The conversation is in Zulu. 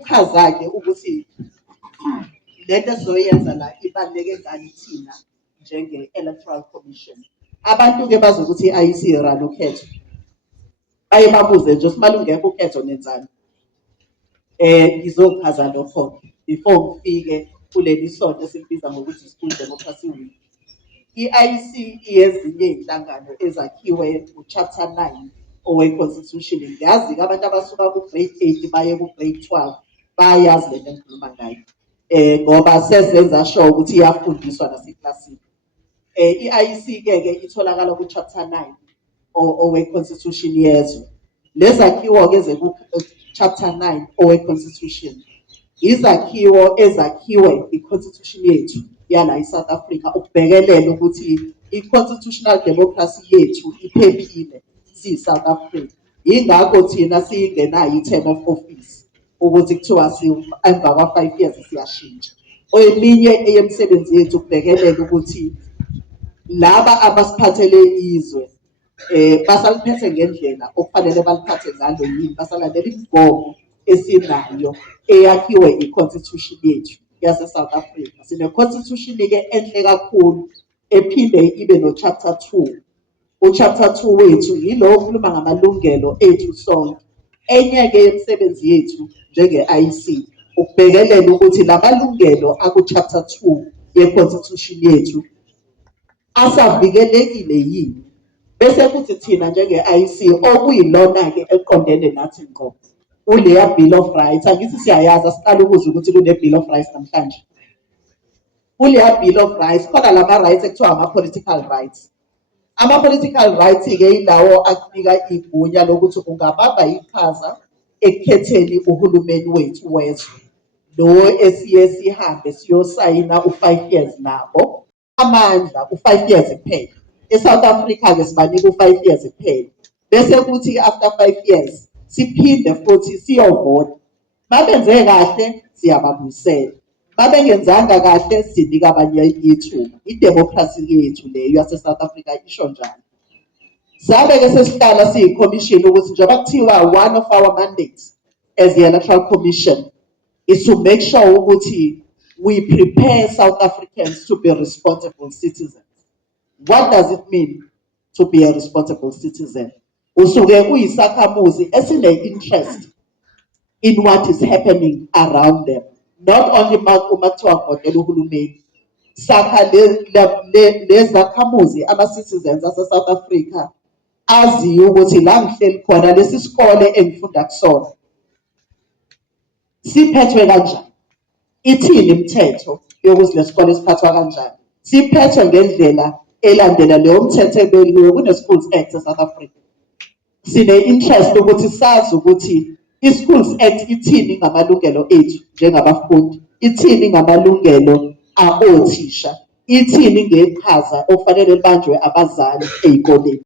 ukuchaza-ke ukuthi lento esizoyenza la ibaluleke ngani thina njenge-Electoral Commission. Abantu-ke bazi ukuthi i-IEC irun ukhetho. Baye babuze nje uma lungekho ukhetho nenzani. Ngizochaza lokho before ngifike kuleli sonto esilibiza ngokuthi School Democracy Week. I-IEC iyezinye iy'nhlangano ezakhiwe ku-Chapter 9 owe-Constitution. Ngiyazi-ke abantu abasuka ku-Grade 8 baye ku-Grade 12 bayazi lento engikhuluma ngayo. Ngoba sesenza sure ukuthi iyafundiswa naseklasini. I-IEC-ke itholakala ku-Chapter 9 owe-Constitution yezwe. Lezakhiwo-ke eziku-Chapter 9 owe-Constitution izakhiwo ezakhiwe i-Constitution yethu yala eSouth Africa ukubhekelela ukuthi i-constitutional democracy yethu iphephile siyi-South Africa. Yingakho thina siyingenayo i-term of office ukuthi kuthiwa emva kwa-5 years siyashintsha. Eminye eyemisebenzi yethu ukubhekelela ukuthi laba abasiphathele izwe basaliphethe ngendlela okufanele baliphathe ngalo yini, basalandela imigomo esinayo eyakhiwe i-constitution yethu yase-South Africa. Sine-constitution-ke enhle kakhulu ephinde ibe no-chapter 2. U-chapter 2 wethu yilo okhuluma ngamalungelo ethu sonke. Enye-ke yemisebenzi yethu njenge-IEC ukubhekelela ukuthi la malungelo aku-chapter 2 ye-constitution yethu asavikelekile yini. Bese kuthi thina njenge-IEC okuyilona-ke eqondene nathi ngqo kuleya Bill of Rights. Angithi siyayazi asiqala ukuzwa ukuthi kune-Bill of Rights namhlanje. Kuleya Bill of Rights khona lama-rights ekuthiwa ama-political rights. Ama-political rights-ke yilawo akunika igunya lokuthi ungabamba iqhaza ekukhetheni uhulumeni wethu wezwe. Lo esiye sihambe siyosayina u5 years nabo. Amandla u5 years kuphela. ESouth Africa-ke sibanika u5 years kuphela. Bese kuthi after 5 years siphinde futhi siyovota. Babenze kahle siyababuyisela. Babengenzanga kahle sinika abanye ithuba. I-democracy yethu leyo yase-South Africa isho njalo. Sabe-ke sesihlala siyi-commission ukuthi njengoba kuthiwa one of our mandates as the Electoral Commission is to make sure ukuthi we prepare South Africans to be responsible citizens. What does it mean to be a responsible citizen? Usuke uyisakhamuzi esine-interest in what is happening around them. Not only uma kuthiwa votela uhulumeni. Sakha lezakhamuzi ama-citizens ase-South Africa aziyo ukuthi la ngihleli khona lesi sikole engifunda kusona siphethwe kanjani. Ithini imithetho yokuthi lesikole siphathwa kanjani. Siphethwe ngendlela elandela leyo mthetho ebekiwe kune-Schools Act eSouth Africa. Sine-interest ukuthi sazi ukuthi i-Schools Act ithini ngamalungelo ethu njengabafundi, ithini ngamalungelo othisha, ithini ngeqhaza okufanele libanjwe abazali ey'koleni.